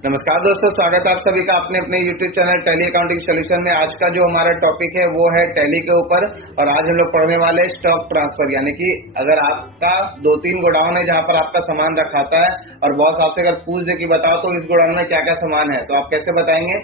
नमस्कार दोस्तों, स्वागत है आप सभी का अपने अपने YouTube channel tally accounting solution में। आज का जो हमारा टॉपिक है वो है टैली के ऊपर, और आज हम लोग पढ़ने वाले हैं स्टॉक ट्रांसफर। यानी कि अगर आपका 2-3 गोडाउन है जहां पर आपका सामान रखाता है और बॉस आपसे अगर पूछ दे कि बताओ तो इस गोडाउन में क्या क्या सामान है, तो आप कैसे बताएंगे?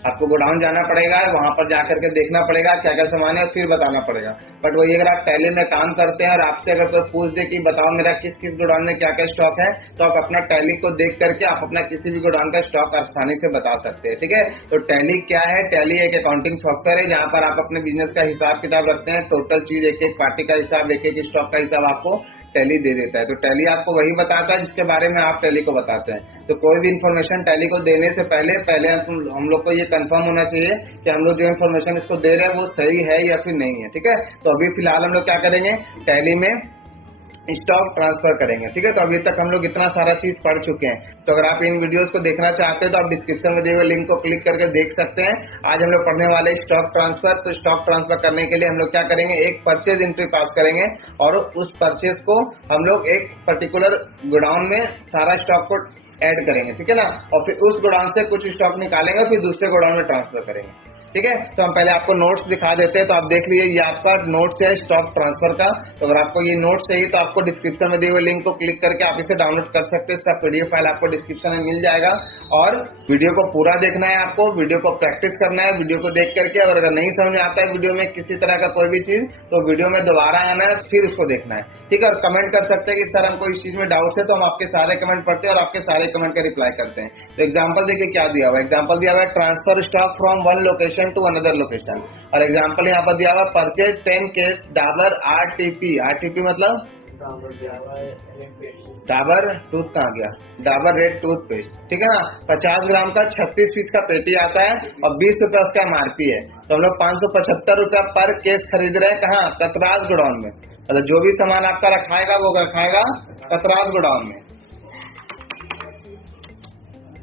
आपको गोडाउन जाना पड़ेगा, वहां पर जाकर के देखना पड़ेगा क्या क्या सामान है और फिर बताना पड़ेगा। बट वही अगर आप टैली में काम करते हैं और आपसे अगर कोई पूछ दे कि बताओ मेरा किस किस गोडाउन में क्या क्या स्टॉक है, तो आप अपना टैली को देख करके आप अपना किसी भी गोडाउन का स्टॉक आसानी से बता सकते हैं। ठीक है, तो टैली क्या है? टैली एक अकाउंटिंग सॉफ्टवेयर है जहां पर आप अपने बिजनेस का हिसाब किताब रखते हैं। टोटल चीज एक एक पार्टी का हिसाब, एक एक स्टॉक का हिसाब आपको टैली दे देता है। तो टैली आपको वही बताता है जिसके बारे में आप टैली को बताते हैं। तो कोई भी इन्फॉर्मेशन टैली को देने से पहले हम लोग को ये कंफर्म होना चाहिए कि हम लोग जो इन्फॉर्मेशन इसको दे रहे हैं वो सही है या फिर नहीं है। ठीक है, तो अभी फिलहाल हम लोग क्या करेंगे, टैली में स्टॉक ट्रांसफर करेंगे। ठीक है, तो अभी तक हम लोग इतना सारा चीज पढ़ चुके हैं। तो अगर आप इन वीडियोस को देखना चाहते हैं तो आप डिस्क्रिप्शन में दिए हुए लिंक को क्लिक करके देख सकते हैं। आज हम लोग पढ़ने वाले स्टॉक ट्रांसफर। तो स्टॉक ट्रांसफर करने के लिए हम लोग क्या करेंगे, एक परचेज एंट्री पास करेंगे और उस परचेज को हम लोग एक पर्टिकुलर गोडाउन में सारा स्टॉक को ऐड करेंगे। ठीक है ना, और फिर उस गोडाउन से कुछ स्टॉक निकालेंगे और फिर दूसरे गोडाउन में ट्रांसफर करेंगे। ठीक है, तो हम पहले आपको नोट्स दिखा देते हैं। तो आप देख लीजिए, ये आपका नोट्स है स्टॉक ट्रांसफर का। तो अगर आपको ये नोट्स चाहिए तो आपको डिस्क्रिप्शन में दिए हुए लिंक को क्लिक करके आप इसे डाउनलोड कर सकते हैं। इसका पीडीएफ फाइल आपको डिस्क्रिप्शन में मिल जाएगा। और वीडियो को पूरा देखना है, आपको वीडियो को प्रैक्टिस करना है। वीडियो को देख करके अगर नहीं समझ में आता है वीडियो में किसी तरह का कोई भी चीज, तो वीडियो में दोबारा आना है, फिर उसको देखना है। ठीक है, और कमेंट कर सकते हैं कि सर हमको इस चीज में डाउट है, तो हम आपके सारे कमेंट पढ़ते हैं और आपके सारे कमेंट का रिप्लाई करते हैं। तो एग्जाम्पल देखिए क्या दिया हुआ है। एग्जाम्पल दिया हुआ है transfer stock from one location to another location. और एग्जांपल यहाँ पर दिया हुआ purchase 10 case Dabur RTP. RTP मतलब डाबर टूथ कहाँ गया, डाबर रेड टूथपेस्ट। ठीक है ना, 50 ग्राम का 36 पीस का पेटी आता है और 20 रुपए उसका एमआरपी है। तो हम लोग 575 रुपया पर केस खरीद रहे हैं। कहाँ? कतराज गोडाउन में। मतलब जो भी सामान आपका रखाएगा वो रखाएगा कतराज गोडाउन में।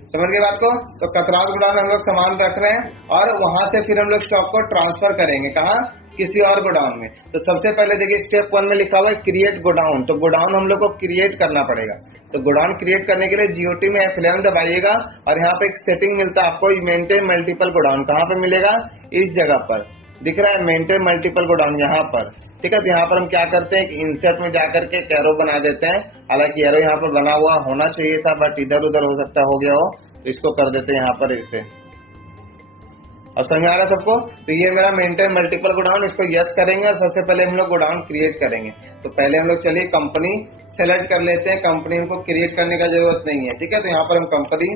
समझ गए बात को? तो कतराज गोडाउन हम लोग सामान रख रहे हैं और वहां से फिर हम लोग स्टॉक को ट्रांसफर करेंगे। कहाँ? किसी और गोडाउन में। तो सबसे पहले देखिए स्टेप 1 में लिखा हुआ है क्रिएट गोडाउन। तो गोडाउन हम लोग को क्रिएट करना पड़ेगा। तो गोडाउन क्रिएट करने के लिए जीओटी में F11 दबाइएगा और यहाँ पे एक सेटिंग मिलता है आपको, मेंटेन मल्टीपल गोडाउन। कहाँ पे मिलेगा? इस जगह पर दिख रहा है, मेंटेन मल्टीपल गोडाउन, यहाँ पर। ठीक है, तो यहाँ पर हम क्या करते हैं कि इंसर्ट में जाकर के एरो बना देते हैं। हालांकि एरो यहाँ पर बना हुआ होना चाहिए था, बट इधर उधर हो सकता हो गया हो, तो इसको कर देते हैं यहाँ पर इसे। और समझ आ रहा सबको? तो ये मेरा मेंटेन मल्टीपल गोडाउन, इसको यस करेंगे और सबसे पहले हम लोग गोडाउन क्रिएट करेंगे। तो पहले हम लोग चलिए कंपनी सेलेक्ट कर लेते हैं। कंपनी हमको क्रिएट करने का जरूरत नहीं है। ठीक है, तो यहाँ पर हम कंपनी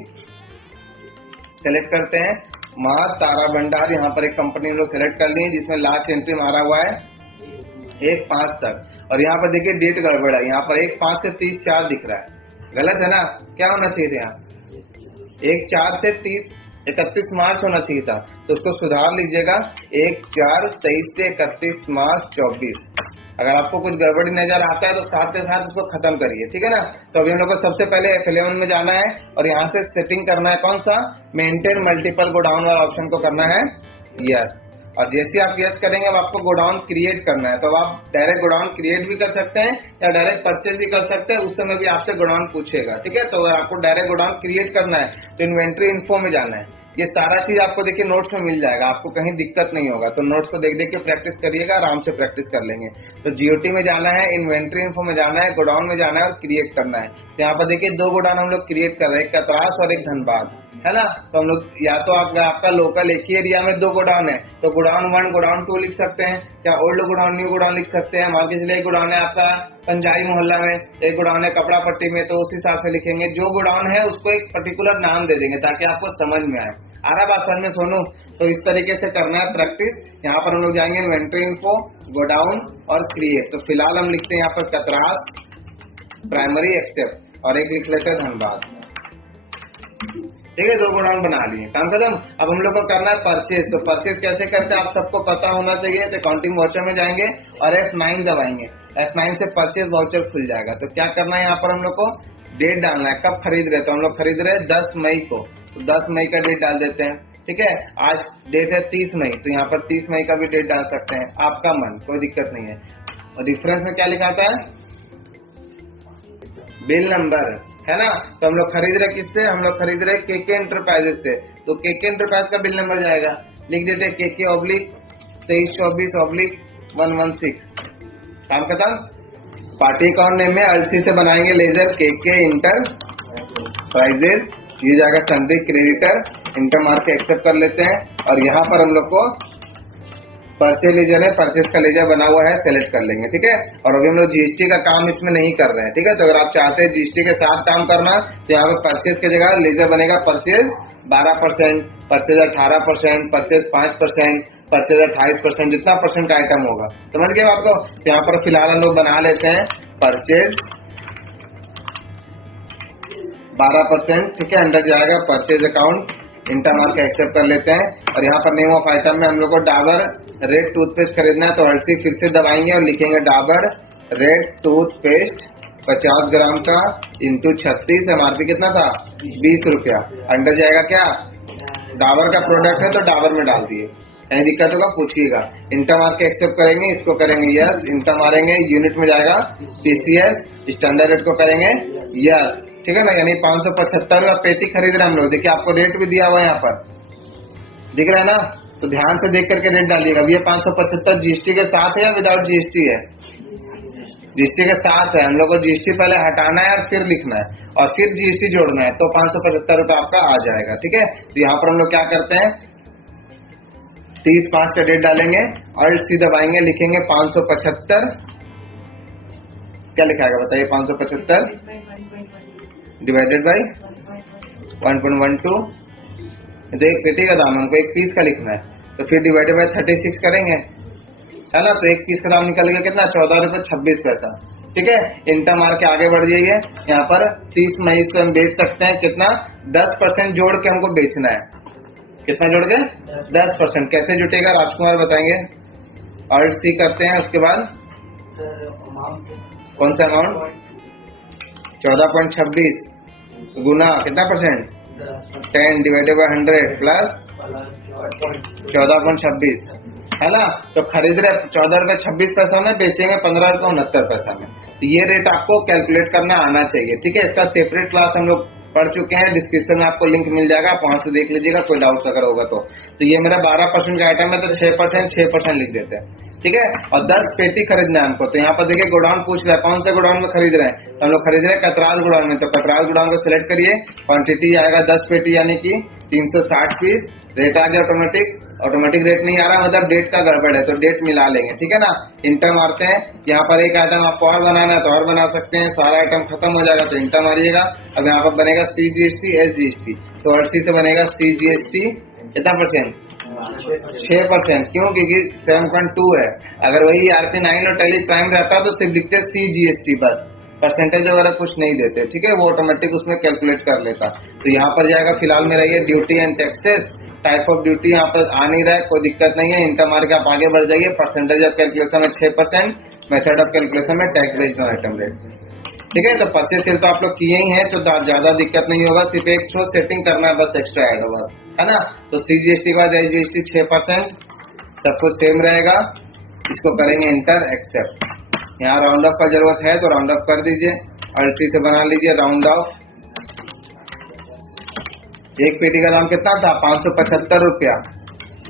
सेलेक्ट करते हैं, माँ तारा भंडार। यहाँ पर एक कंपनी हम लोग सेलेक्ट कर ली है जिसमें लास्ट एंट्री मारा हुआ है 1/5 तक। और यहाँ पर देखिए डेट गड़बड़ है, यहाँ पर 1/5 से 30/4 दिख रहा है। गलत है ना? क्या होना चाहिए था? यहाँ 1/4 से 31 मार्च होना चाहिए था। तो उसको सुधार लीजिएगा, 1/4/23 से 31 मार्च 24। अगर आपको कुछ गड़बड़ी नजर आता है तो साथ के साथ उसको खत्म करिए। ठीक है ना, तो अभी हम लोग को सबसे पहले F11 में जाना है और यहाँ से सेटिंग करना है। कौन सा? मेंटेन मल्टीपल गोडाउन वाला ऑप्शन को करना है यस। और जैसे आप यस करेंगे अब आपको गोडाउन क्रिएट करना है। तो आप डायरेक्ट गोडाउन क्रिएट भी कर सकते हैं या डायरेक्ट परचेज भी कर सकते हैं। उस समय भी आपसे गोडाउन पूछेगा। ठीक है, तो अगर आपको डायरेक्ट गोडाउन क्रिएट करना है तो इन्वेंट्री इन्फो में जाना है। ये सारा चीज आपको देखिए नोट्स में मिल जाएगा, आपको कहीं दिक्कत नहीं होगा। तो नोट्स को देख देख के प्रैक्टिस करिएगा, आराम से प्रैक्टिस कर लेंगे। तो जीओटी में जाना है, इन्वेंट्री इन्फो में जाना है, गोडाउन में जाना है और क्रिएट करना है। तो यहाँ पर देखिए 2 गोडाउन हम लोग क्रिएट कर रहे हैं, एक कतरास और एक धनबाद, है ना। तो हम लोग या तो आपका लोकल एक ही एरिया में 2 गोडाउन है तो गोडाउन 1 गोडाउन 2 लिख सकते हैं, या ओल्ड गोडाउन न्यू गोडाउन लिख सकते हैं। मान लीजिए एक गोडाउन है आपका पंजाबी मोहल्ला में, एक गोडाउन है कपड़ा पट्टी में, तो उस हिसाब से लिखेंगे। जो गोडाउन है उसको एक पर्टिकुलर नाम दे देंगे ताकि आपको समझ में आए। आ रहा बात समझ में सोनू? तो इस तरीके से करना है प्रैक्टिस। यहाँ पर हम लोग जाएंगे इन्वेंट्री इन्फो, गोडाउन और क्रिएट। तो फिलहाल हम लिखते हैं यहाँ पर कतरास प्राइमरी एक्सेप्ट और एक लिख लेते हैं धनबाद। ठीक है, 2 गोडाउन बना लिए, काम खत्म। अब हम लोग को करना है परचेज। तो परचेज कैसे करते हैं आप सबको पता होना चाहिए। तो अकाउंटिंग वाउचर में जाएंगे और F9 दबाएंगे। F9 से परचेज वाउचर खुल जाएगा। तो क्या करना है, यहाँ पर हम लोग को डेट डालना है, कब खरीद रहे। तो हम लोग खरीद रहे हैं 10 मई को, तो 10 मई का डेट डाल देते हैं। ठीक है, आज डेट है 30 मई, तो यहाँ पर 30 मई का भी डेट डाल सकते हैं, आपका मन, कोई दिक्कत नहीं है। और डिफरेंस में क्या लिखाता है? बिल नंबर है ना। तो हम लोग खरीद रहे किससे, हम लोग खरीद रहे केके एंटरप्राइजेस से। तो केके एंटरप्राइज का बिल नंबर जाएगा, लिख देते KK/23/116। काम खत्म। पार्टी अकाउंट नेम में अल्सी से बनाएंगे लेजर केके इंटरप्राइजेस, ये जाएगा सन्ड्री क्रेडिटर, इंटर मार्क के एक्सेप्ट कर लेते हैं। और यहाँ पर हम लोग को परचेज लेजर है, परचेज का लेजर बना हुआ है, सेलेक्ट कर लेंगे, ठीक है। और अभी हम लोग जीएसटी का काम इसमें नहीं कर रहे हैं, ठीक है। तो अगर आप चाहते हैं जीएसटी के साथ काम करना तो यहाँ पे परचेज की जगह लेजर बनेगा परचेज 12%, परचेज 18%, परचेज 5%, परचेज 28%, जितना परसेंट का आइटम होगा, समझ गए आपको। तो यहाँ पर फिलहाल हम लोग बना लेते हैं परचेज 12%, ठीक है। अंदर जाएगा परचेज अकाउंट, इंटर मार्क का एक्सेप्ट कर लेते हैं। और यहाँ पर नेम ऑफ आइटम में हम लोग को डाबर रेड टूथपेस्ट खरीदना है, तो अल्सी फिर से दबाएंगे और लिखेंगे डाबर रेड टूथपेस्ट 50 ग्राम का इंटू 36, एमआरपी कितना था 20 रुपया। अंडर जाएगा क्या, डाबर का प्रोडक्ट है तो डाबर में डाल दिए, कहीं दिक्कत होगा पूछिएगा। इंटर मार्क के एक्सेप्ट करेंगे, इसको करेंगे यस, इंटर मारेंगे, यूनिट में जाएगा पीसीएस, स्टैंडर्ड रेट को करेंगे यस, ठीक है ना। यानी 575 का पेटी खरीद रहे हैं हम लोग। देखिए आपको रेट भी दिया हुआ है, यहाँ पर दिख रहा है ना, तो ध्यान से देख करके रेट डालिएगा। ये 575 जीएसटी के साथ है या विदाउट जीएसटी है, जीएसटी के साथ है। हम लोग को जीएसटी पहले हटाना है और फिर लिखना है और फिर जीएसटी जोड़ना है, तो 575 रुपये आपका आ जाएगा, ठीक है। तो यहाँ पर हम लोग क्या करते हैं, 30/5 का डेट डालेंगे और सी दबाएंगे, लिखेंगे 575, क्या लिखा है बताइए, 575 डिवाइडेड बाई 1.12, तो एक पेटी का दाम हमको एक पीस का लिखना है, तो फिर डिवाइडेड बाई 36 करेंगे, है ना। तो एक पीस का दाम निकल गया कितना, 14.26 रुपये, ठीक है। इंटर मार के आगे बढ़ जाइए। यहाँ पर 30 मई से हम बेच सकते हैं, कितना 10% जोड़ के हमको बेचना है, कितना जोड़ के 10%। कैसे जुटेगा राजकुमार बताएंगे। ऑल्ट सी करते हैं, उसके बाद कौन सा अमाउंट, 14.26 गुना कितना परसेंट, 10 डिवाइडेड बाई 100 प्लस 14.26, है ना। तो खरीद रहे 14.26 में, बेचेंगे 15.69 में। तो ये रेट आपको कैलकुलेट करना आना चाहिए, ठीक है। इसका सेपरेट क्लास हम लोग पढ़ चुके हैं, डिस्क्रिप्शन में आपको लिंक मिल जाएगा, आप वहां से देख लीजिएगा, कोई डाउट अगर होगा तो। ये मेरा 12% का आइटम है, तो 6% लिख देते हैं, ठीक है। और 10 पेटी खरीदना है हमको, तो यहाँ पर देखिए गोडाउन पूछ रहा है, कौन से गोडाउन में खरीद रहे हैं, तो हम लोग खरीद रहे हैं कतराल गोडाउन में। तो कतराल गोडाउन को सिलेक्ट करिए, क्वांटिटी आएगा 10 पेटी यानी कि 360 पीस, रेट आ गया ऑटोमेटिक रेट नहीं आ रहा, मतलब डेट का गड़बड़ है, तो डेट मिला लेंगे, ठीक है ना। इंटर मारते हैं, यहाँ पर एक आइटम आपको और बनाना है तो और बना सकते हैं, सारा आइटम खत्म हो जाएगा तो इंटर मारिएगा। अब यहाँ पर बनेगा CGST SGST, तो 80 से बनेगा CGST कितना परसेंट, 6%। क्यों, क्योंकि 7.2 है। अगर वही ERP9 और टैली प्राइम रहता तो सिर्फ लिखते CGST बस, परसेंटेज वगैरह कुछ नहीं देते, ठीक है, वो ऑटोमेटिक उसमें कैलकुलेट कर लेता। तो यहाँ पर जाएगा, फिलहाल मेरा ये duty and taxes, type of duty यहाँ पर आ नहीं रहा है, कोई दिक्कत नहीं है। इंटर मार के आप आगे बढ़ जाइए। परसेंटेज ऑफ कैलकुलेशन में 6%, मेथड ऑफ कैलकुलेशन में tax based on item rate, ठीक है। तो परचेज सेल तो आप लोग किए ही हैं, तो ज्यादा दिक्कत नहीं होगा, सिर्फ एक छो सेटिंग करना है बस, एक्स्ट्रा ऐड होगा, है ना। तो CGST के बाद SGST 6%, सब कुछ सेम रहेगा। इसको करेंगे इंटर एक्सेप्ट। यहाँ राउंड ऑफ का जरूरत है तो राउंड ऑफ कर दीजिए, अल्टी से बना लीजिए राउंड ऑफ। एक पेटी का दाम कितना था, 575 रुपया,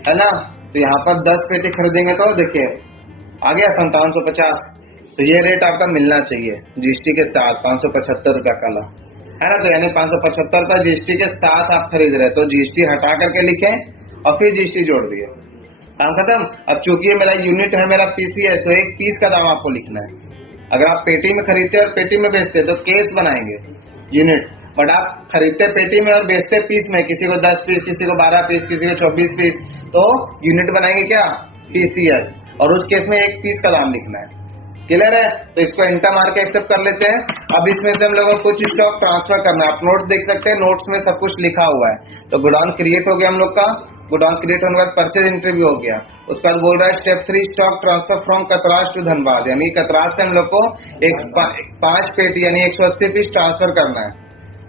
है ना। तो यहाँ पर 10 पेटी खरीदेंगे तो देखिए आ गया 5750। तो ये रेट आपका मिलना चाहिए जीएसटी के साथ, 575 रुपया काला, है ना। तो यानी 575 का जीएसटी के साथ आप खरीद रहे, तो जीएसटी हटा करके लिखें और फिर जीएसटी जोड़ दिए, काम खत्म। अब चूंकि मेरा यूनिट है, मेरा पीसीएस, तो एक पीस का दाम आपको लिखना है। अगर आप पेटी में खरीदते और पेटी में बेचते तो केस बनाएंगे यूनिट, बट आप खरीदते पेटी में और बेचते पीस में, किसी को 10 पीस, किसी को 12 पीस, किसी को 24 पीस, तो यूनिट बनाएंगे क्या, पीसीएस, और उस केस में एक पीस का दाम लिखना है। क्लियर है। तो इसको इंटर मार के एक्सेप्ट कर लेते हैं। अब इसमें से हम लोगों को कुछ स्टॉक ट्रांसफर करना है, आप नोट्स देख सकते हैं, नोट्स में सब कुछ लिखा हुआ है। तो गोडाउन क्रिएट हो गया हम लोग का, गोडाउन क्रिएट होने के बाद परचेज इंटरव्यू हो गया, उसके बाद बोल रहा है step 3 stock transfer from Katraj to Dhanbad, यानी कतराज से हम लोग को 5 पेटी यानी 180 पीस ट्रांसफर करना है।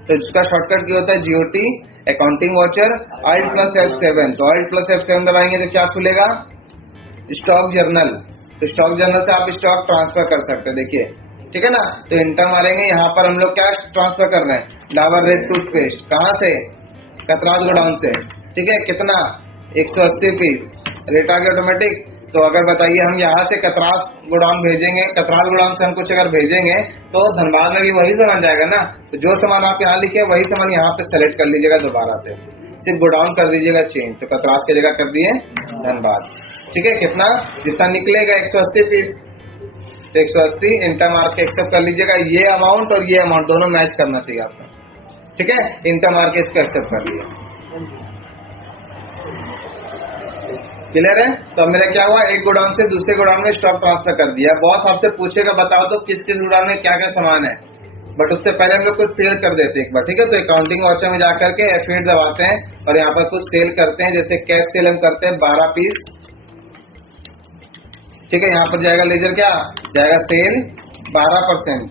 तो इसका शॉर्टकट क्या होता है, GOT अकाउंटिंग वाउचर Alt+F7। तो Alt+F7 दबाएंगे तो क्या खुलेगा, स्टॉक जर्नल। तो स्टॉक जर्नल से आप स्टॉक ट्रांसफर कर सकते हैं। देखिए ठीक है ना। तो इंटर मारेंगे, यहाँ पर हम लोग क्या ट्रांसफर कर रहे हैं, डाबर रेड टूथपेस्ट, कहाँ से, कतराज गोडाउन से, ठीक है। कितना, 180 पीस, रेट आ गया ऑटोमेटिक। तो अगर बताइए हम यहाँ से कतराज गोडाउन भेजेंगे, कतराज गोडाउन से हम कुछ अगर भेजेंगे तो धनबाद में भी वही सामान जाएगा ना। तो जो सामान आप यहाँ लिखे वही सामान यहाँ पे सेलेक्ट कर लीजिएगा, दोबारा से सिर्फ गोडाउन कर दीजिएगा चेंज, तो कतराज की जगह कर दिए धनबाद, ठीक है। कितना, जितना निकलेगा 180 पीस, तो 180 इंटर मार्क के एक्सेप्ट कर लीजिएगा। ये अमाउंट और ये अमाउंट दोनों मैच करना चाहिए आपका, ठीक है। इंटर मार्क के इसको एक्सेप्ट कर लिया, क्लियर है। तो अब मेरा क्या हुआ, एक गोडाउन से दूसरे गोडाउन में स्टॉक ट्रांसफर कर दिया। बॉस आपसे पूछेगा बताओ तो किस किस गोडाउन में क्या क्या सामान है, बट उससे पहले हम लोग कुछ सेल कर देते हैं एक बार, ठीक है। तो अकाउंटिंग वाउचर में जाकर के F8 दबाते हैं और यहाँ पर कुछ सेल करते हैं। जैसे कैश सेल हम करते हैं 12 पीस, ठीक है। यहाँ पर जाएगा लेजर, क्या जाएगा, सेल 12%,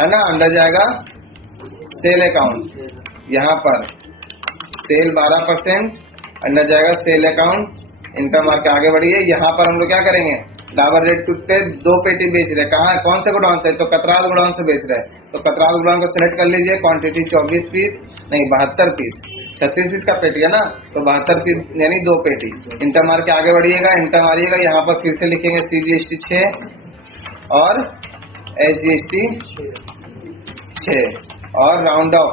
है ना। अंदर जाएगा सेल अकाउंट, यहाँ पर सेल 12%, अंदर जाएगा सेल अकाउंट, इंटर मार के आगे बढ़िए। यहाँ पर हम लोग क्या करेंगे, डाबर रेड टूथपेस्ट 2 पेटी बेच रहे हैं, कहाँ, कौन से गोडाउन से, तो कतराल गोडाउन से बेच रहे हैं। तो कतराल गोडाउन को सिलेक्ट कर लीजिए, क्वांटिटी 24 पीस नहीं 72 पीस, 36 पीस का पेटी है ना, तो 72 पीस यानी 2 पेटी। इंटर मार के आगे बढ़िएगा, इंटर मारिएगा, यहाँ पर फिर से लिखेंगे CGST 6 और SGST 6 और राउंड ऑफ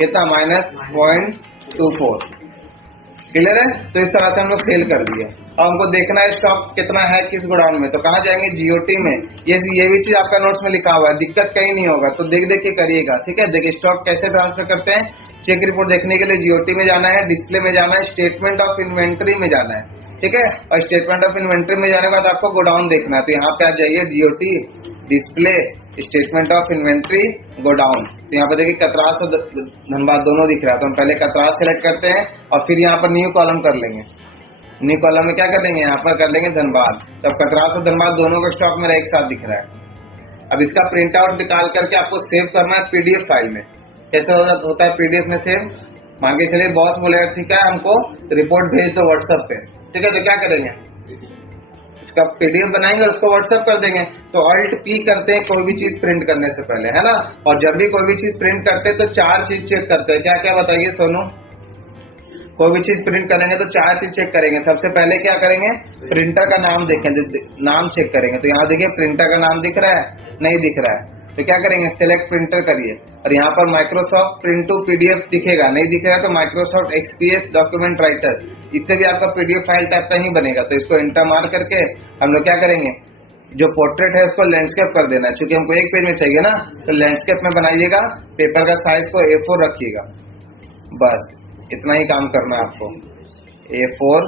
कितना, -0.24, क्लियर है। तो इस तरह से हम लोग सेल कर दिए। अब हमको देखना है स्टॉक कितना है किस गोडाउन में, तो कहाँ जाएंगे, GOT में। ये भी चीज आपका नोट्स में लिखा हुआ है, दिक्कत कहीं नहीं होगा, तो देख देख के करिएगा, ठीक है। देखिए स्टॉक कैसे ट्रांसफर करते हैं, चेक रिपोर्ट देखने के लिए GOT में जाना है, डिस्प्ले में जाना है, स्टेटमेंट ऑफ इन्वेंट्री में जाना है, ठीक है। और स्टेटमेंट ऑफ इन्वेंट्री में जाने के बाद आपको गोडाउन देखना है, तो यहाँ पे आ जाइए GOT, display, statement of inventory, godown. तो यहाँ पर देखिए कतराज और धनबाद दोनों दिख रहा है, तो हम पहले कतराज सेलेक्ट करते हैं और फिर यहाँ पर न्यू कॉलम कर लेंगे। न्यू कॉलम में क्या कर लेंगे, यहाँ पर कर लेंगे धनबाद। तब कतराज और धनबाद दोनों का स्टॉक मेरा एक साथ दिख रहा है। अब इसका प्रिंट आउट निकाल करके आपको सेव करना है PDF फाइल में। कैसे होता है PDF में सेव, मान के चलिए बॉस बोलेगा ठीक है हमको रिपोर्ट भेज दो व्हाट्सएप पे, ठीक है। तो क्या करेंगे, इसका PDF बनाएंगे और उसको व्हाट्सएप कर देंगे। तो Alt P करते हैं कोई भी चीज प्रिंट करने से पहले, है ना। और जब भी कोई भी चीज प्रिंट करते हैं तो 4 चीज चेक करते हैं, क्या क्या बताइए सोनू। कोई भी चीज प्रिंट करेंगे तो 4 चीज चेक करेंगे। सबसे पहले क्या करेंगे, प्रिंटर का नाम देखेंगे, नाम चेक करेंगे। तो यहाँ देखिए प्रिंटर का नाम दिख रहा है, नहीं दिख रहा है, तो क्या करेंगे, सिलेक्ट प्रिंटर करिए। और यहाँ पर माइक्रोसॉफ्ट प्रिंट टू PDF दिखेगा, नहीं दिख रहा है तो माइक्रोसॉफ्ट XPS डॉक्यूमेंट राइटर, इससे भी आपका PDF फाइल टाइप का ही बनेगा। तो इसको इंटर मार करके हम लोग क्या करेंगे, जो पोर्ट्रेट है उसको लैंडस्केप कर देना है, क्योंकि हमको एक पेज में चाहिए ना, तो लैंडस्केप में बनाइएगा। पेपर का साइज को A4 रखिएगा, बस इतना ही काम करना है आपको, A4,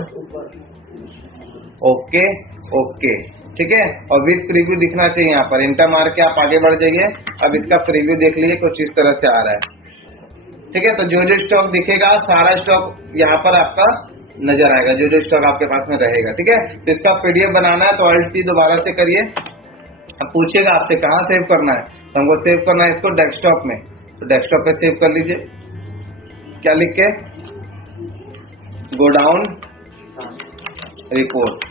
ओके ओके, ठीक है। और विद प्रीव्यू दिखना चाहिए यहाँ पर, इंटर मार के आप आगे बढ़ जाइए। अब इसका प्रीव्यू देख लीजिए कुछ इस तरह से आ रहा है, ठीक है। तो जो जो स्टॉक दिखेगा सारा स्टॉक यहाँ पर आपका नजर आएगा, जो जो स्टॉक आपके पास में रहेगा, ठीक है। तो इसका PDF बनाना है तो Alt P दोबारा से करिए। अब पूछेगा आपसे कहाँ सेव करना है, तो हमको सेव करना है इसको डेस्कटॉप में, तो डेस्कटॉप पे सेव कर लीजिए। क्या लिख के, गोडाउन रिपोर्ट,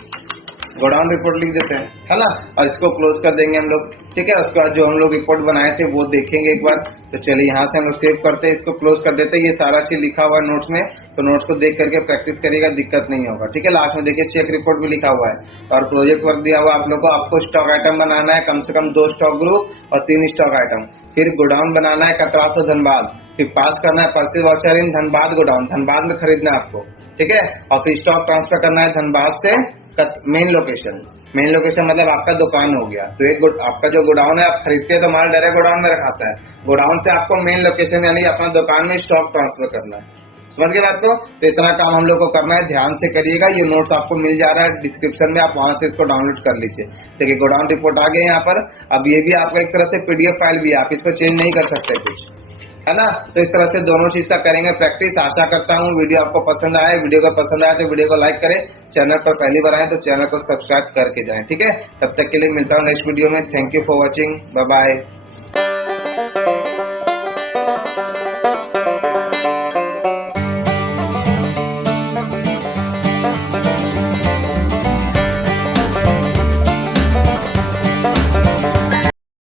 गोडाउन रिपोर्ट लिख देते हैं, है ना। और इसको क्लोज कर देंगे हम लोग, ठीक है। उसके बाद जो हम लोग रिपोर्ट बनाए थे वो देखेंगे एक बार। तो चलिए यहाँ से हम लोग सेव करते हैं, इसको क्लोज कर देते हैं। ये सारा चीज लिखा हुआ है नोट्स में, तो नोट्स को देख करके प्रैक्टिस करिएगा, दिक्कत नहीं होगा, ठीक है। लास्ट में देखिए चेक रिपोर्ट भी लिखा हुआ है और प्रोजेक्ट वर्क दिया हुआ है आप लोग को। आपको स्टॉक आइटम बनाना है कम से कम 2 स्टॉक ग्रुप और 3 स्टॉक आइटम। फिर गोडाउन बनाना है कतराल से धनबाद, फिर पास करना है परचेज वाउचर इन धनबाद गोडाउन, धनबाद में खरीदना है आपको, ठीक है। और फिर स्टॉक ट्रांसफर करना है धनबाद से मेन लोकेशन। मेन लोकेशन मतलब आपका दुकान हो गया। तो एक आपका जो गोडाउन है आप खरीदते हैं तो माल डायरेक्ट गोडाउन में रखाता है, गोडाउन से आपको मेन लोकेशन यानी अपना दुकान में स्टॉक ट्रांसफर करना है। समझ गए बात को। तो इतना काम हम लोग को करना है, ध्यान से करिएगा। ये नोट्स आपको मिल जा रहा है डिस्क्रिप्शन में, आप वहां से इसको डाउनलोड कर लीजिए। देखिए गोडाउन रिपोर्ट आ गया यहाँ पर। अब ये भी आपका एक तरह से PDF फाइल भी है, आप इसको चेंज नहीं कर सकते कुछ, है ना। तो इस तरह से दोनों चीज का करेंगे प्रैक्टिस। आशा करता हूँ वीडियो आपको पसंद आए। वीडियो को पसंद आए तो वीडियो को लाइक करें, चैनल पर पहली बार आए तो चैनल को सब्सक्राइब करके जाएं, ठीक है। तब तक के लिए मिलता हूँ नेक्स्ट वीडियो में। Thank you for watching, bye bye.